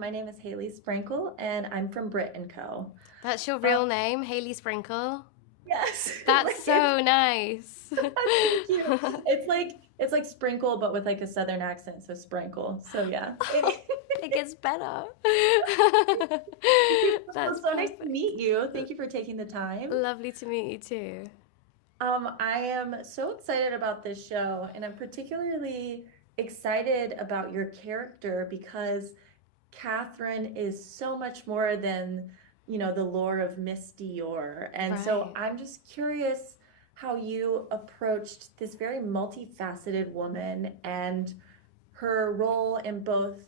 My name is Haley Sprankle, and I'm from Brit and Co. That's your Um, real name, Haley Sprinkle? yes, That's like it's so nice. thank you. It's like sprinkle, but with like a southern accent, so sprinkle. So yeah. It gets better. Thank you. That's Well, so nice to perfect. meet you. Thank you for taking the time. Lovely to meet you too. I am so excited about this show, and I'm particularly excited about your character because Catherine is so much more than, the lore of Miss Dior. And so Right. I'm just curious how you approached this very multifaceted woman and her role in both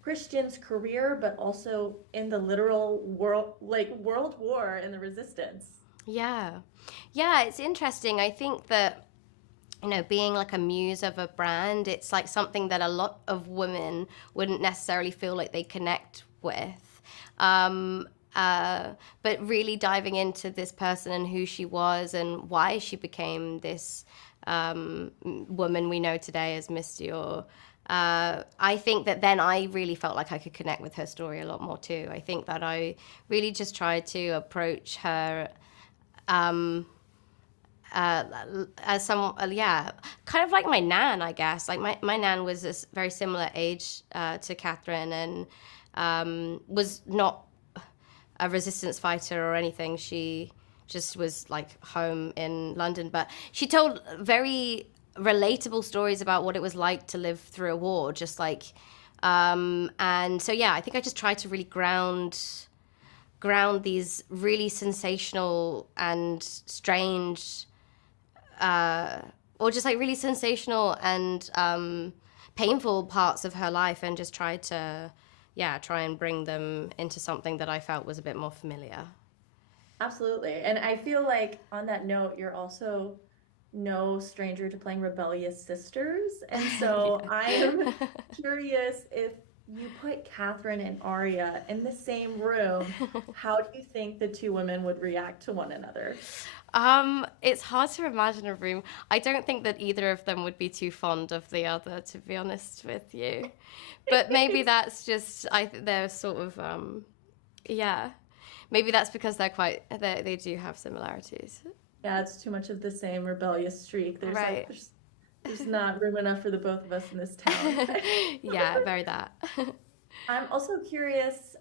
Christian's career, but also in the literal world, like World War and the Resistance. Yeah. Yeah, it's interesting. I think that, being like a muse of a brand, it's like something that a lot of women wouldn't necessarily feel like they connect with. Um, but really diving into this person and who she was and why she became this woman we know today as Miss Dior. I think that then I really felt like I could connect with her story a lot more too. I think that I really just tried to approach her as some yeah, kind of like my nan, I guess. Like my nan was a very similar age to Catherine, and was not a resistance fighter or anything. She just was like home in London, but she told very relatable stories about what it was like to live through a war, just like and so yeah, I think I just tried to really ground these really sensational and strange or just like really sensational and painful parts of her life, and just try to, yeah, try and bring them into something that I felt was a bit more familiar. Absolutely. And I feel like on that note, you're also no stranger to playing rebellious sisters. And so Yeah. I am curious if you put Catherine and Arya in the same room, how do you think the two women would react to one another? It's hard to imagine a room. I don't think that either of them would be too fond of the other, to be honest with you. But maybe that's just they're sort of yeah. Maybe that's because they do have similarities. Yeah, it's too much of the same rebellious streak. There's like Right. there's not room enough for the both of us in this town. Yeah, very that. I'm also curious,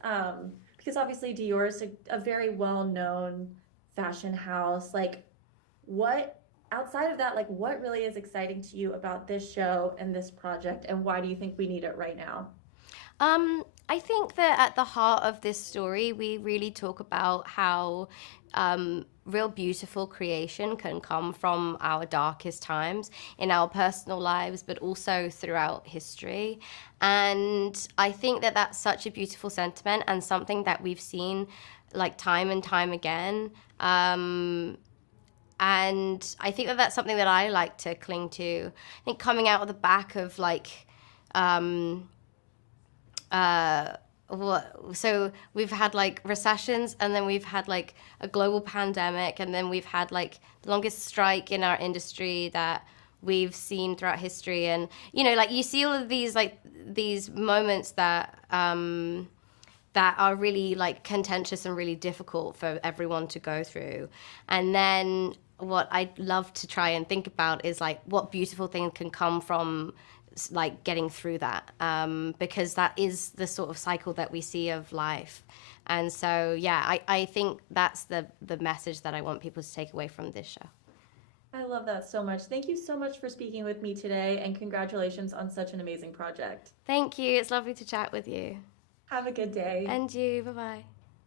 because obviously Dior is a very well-known fashion house. Like, what outside of that, like, what really is exciting to you about this show and this project, and why do you think we need it right now? I think that at the heart of this story, we really talk about how real beautiful creation can come from our darkest times in our personal lives, but also throughout history. And I think that that's such a beautiful sentiment and something that we've seen like time and time again. And I think that that's something that I like to cling to. I think coming out of the back of like, so we've had like recessions, and then we've had like a global pandemic, and then we've had like the longest strike in our industry that we've seen throughout history. And like you see all of these like these moments that are really like contentious and really difficult for everyone to go through. And then what I love to try and think about is like what beautiful thing can come from like getting through that, because that is the sort of cycle that we see of life. And so yeah, I think that's the message that I want people to take away from this show. I love that so much. Thank you so much for speaking with me today, and congratulations on such an amazing project. Thank you, it's lovely to chat with you. Have a good day. And you, bye bye.